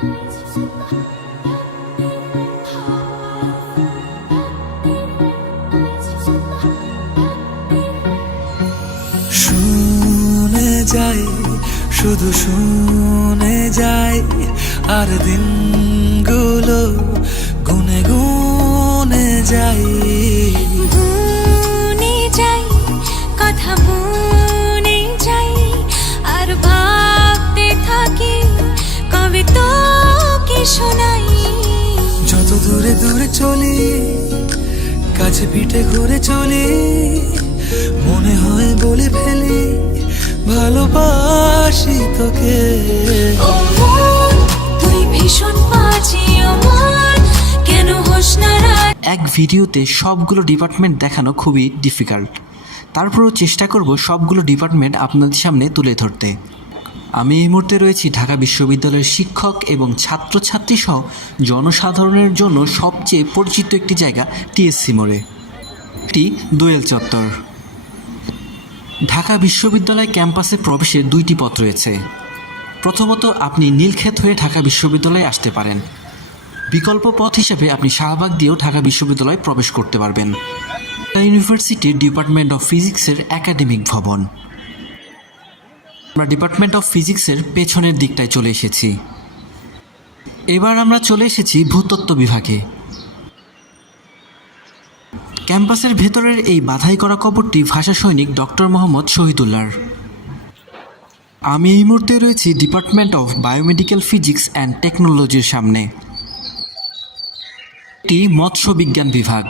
শুনে যাই, শুধু শুনে যাই, আর দিনগুলো গুনে গুনে যাই। গুনে যাই, কথা বনে যাই, আর ভাবতে থাকি কবে তোকে শোনাই। যত দূরে দূরে চলি, কাছে পিঠে ঘুরে চলি, মনে হয় বলে ফেলি ভালোবাসি তোকে। ও মন, তুই ভীষণ বাজে আমার, কেন হোস না রাত। এক ভিডিওতে সবগুলো ডিপার্টমেন্ট দেখানো খুবই ডিফিকাল্ট, তারপরও চেষ্টা করব সবগুলো ডিপার্টমেন্ট আপনাদের সামনে তুলে ধরতে। আমি এই মুহূর্তে রয়েছি ঢাকা বিশ্ববিদ্যালয়ের শিক্ষক এবং ছাত্রছাত্রী সহ জনসাধারণের জন্য সবচেয়ে পরিচিত একটি জায়গা টিএসসি মোড়ে, এটি দোয়েল চত্বর। ঢাকা বিশ্ববিদ্যালয় ক্যাম্পাসে প্রবেশের দুইটি পথ রয়েছে। প্রথমত, আপনি নীলক্ষেত হয়ে ঢাকা বিশ্ববিদ্যালয়ে আসতে পারেন। বিকল্প পথ হিসেবে আপনি শাহবাগ দিয়েও ঢাকা বিশ্ববিদ্যালয়ে প্রবেশ করতে পারবেন। ইউনিভার্সিটির ডিপার্টমেন্ট অফ ফিজিক্সের একাডেমিক ভবন। আমরা ডিপার্টমেন্ট অফ ফিজিক্সের পেছনের দিকটায় চলে এসেছি। এবার আমরা চলে এসেছি ভূতত্ত্ব বিভাগে। ক্যাম্পাসের ভেতরের এই বাধাই করা কবরটি ভাষা সৈনিক ডক্টর মোহাম্মদ শহীদুল্লাহর। আমি এই মুহূর্তে রয়েছি department of biomedical physics and টেকনোলজির সামনে। এটি মৎস্য বিজ্ঞান বিভাগ।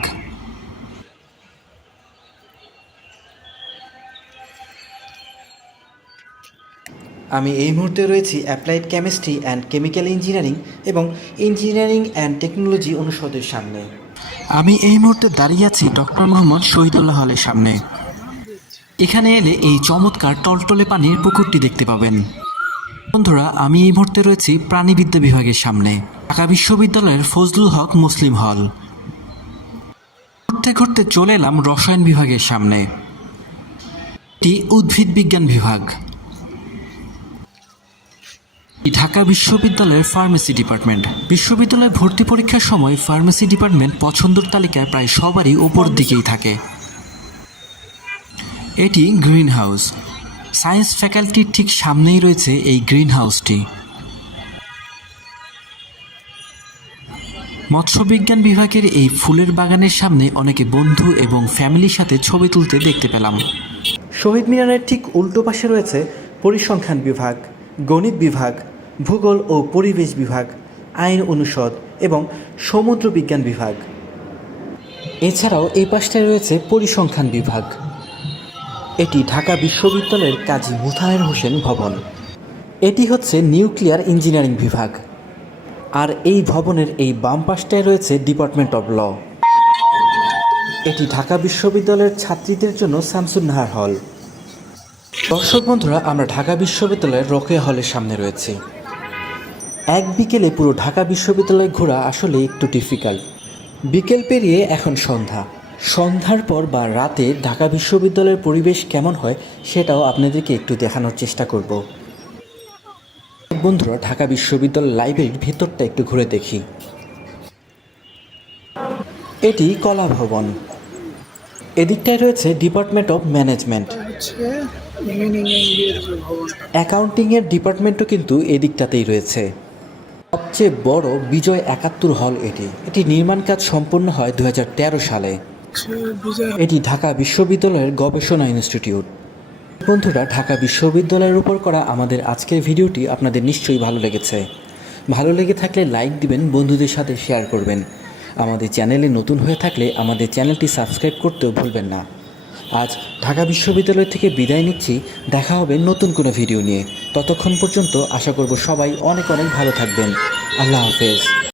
আমি এই মুহূর্তে রয়েছি applied chemistry and chemical engineering এবং ইঞ্জিনিয়ারিং অ্যান্ড টেকনোলজি অনুষদের সামনে। আমি এই মুহূর্তে দাঁড়িয়ে আছি ডক্টর মোহাম্মদ শহীদুল্লাহ হলের সামনে। এখানে এলে এই চমৎকার টলটলে পানির পুকুরটি দেখতে পাবেন। বন্ধুরা, আমি এই মুহূর্তে রয়েছি প্রাণীবিদ্যা বিভাগের সামনে, ঢাকা বিশ্ববিদ্যালয়ের ফজলুল হক মুসলিম হল। ঘুরতে ঘুরতে চলে এলাম রসায়ন বিভাগের সামনে, এটি উদ্ভিদ বিজ্ঞান বিভাগ। ঢাকা বিশ্ববিদ্যালয়ের ফার্মেসি ডিপার্টমেন্ট। বিশ্ববিদ্যালয়ে ভর্তি পরীক্ষার সময় ফার্মেসি ডিপার্টমেন্ট পছন্দের তালিকায় প্রায় সবারই ওপর দিকেই থাকে। এটি গ্রিন হাউস। সায়েন্স ফ্যাকাল্টির ঠিক সামনেই রয়েছে এই গ্রিন হাউসটি। মৎস্যবিজ্ঞান বিভাগের এই ফুলের বাগানের সামনে অনেকে বন্ধু এবং ফ্যামিলির সাথে ছবি তুলতে দেখতে পেলাম। শহীদ মিনারের ঠিক উল্টো পাশে রয়েছে পরিসংখ্যান বিভাগ, গণিত বিভাগ, ভূগোল ও পরিবেশ বিভাগ, আইন অনুষদ এবং সমুদ্র বিজ্ঞান বিভাগ। এছাড়াও এই পাশটায় রয়েছে পরিসংখ্যান বিভাগ। এটি ঢাকা বিশ্ববিদ্যালয়ের কাজী মোতাহার হোসেন ভবন। এটি হচ্ছে নিউক্লিয়ার ইঞ্জিনিয়ারিং বিভাগ। আর এই ভবনের এই বাম পাশটায় রয়েছে ডিপার্টমেন্ট অব ল। এটি ঢাকা বিশ্ববিদ্যালয়ের ছাত্রীদের জন্য শামসুন্নাহার হল। দর্শক বন্ধুরা, আমরা ঢাকা বিশ্ববিদ্যালয়ের রোকেয়া হলের সামনে রয়েছি। এক বিকেলে পুরো ঢাকা বিশ্ববিদ্যালয় ঘোরা আসলে একটু ডিফিকাল্ট। বিকেল পেরিয়ে এখন সন্ধ্যা। সন্ধ্যার পর বা রাতে ঢাকা বিশ্ববিদ্যালয়ের পরিবেশ কেমন হয় সেটাও আপনাদেরকে একটু দেখানোর চেষ্টা করব। বন্ধুরা, ঢাকা বিশ্ববিদ্যালয় লাইব্রেরির ভেতরটা একটু ঘুরে দেখি। এটি কলা ভবন। এদিকটায় রয়েছে ডিপার্টমেন্ট অফ ম্যানেজমেন্ট। অ্যাকাউন্টিংয়ের ডিপার্টমেন্টও কিন্তু এদিকটাতেই রয়েছে। সবচেয়ে বড় বিজয় ৭১ হল এটি নির্মাণ কাজ সম্পন্ন হয় ২০১৩ সালে। এটি ঢাকা বিশ্ববিদ্যালয়ের গবেষণা ইনস্টিটিউট। বন্ধুরা, ঢাকা বিশ্ববিদ্যালয়ের উপর করা আমাদের আজকের ভিডিওটি আপনাদের নিশ্চয়ই ভালো লেগেছে। ভালো লেগে থাকলে লাইক দিবেন, বন্ধুদের সাথে শেয়ার করবেন। আমাদের চ্যানেলে নতুন হয়ে থাকলে আমাদের চ্যানেলটি সাবস্ক্রাইব করতেও ভুলবেন না। আজ ঢাকা বিশ্ববিদ্যালয় থেকে বিদায় নিচ্ছি। দেখা হবে নতুন কোনো ভিডিও নিয়ে। ততক্ষণ পর্যন্ত আশা করব সবাই অনেক অনেক ভালো থাকবেন। আল্লাহ হাফেজ।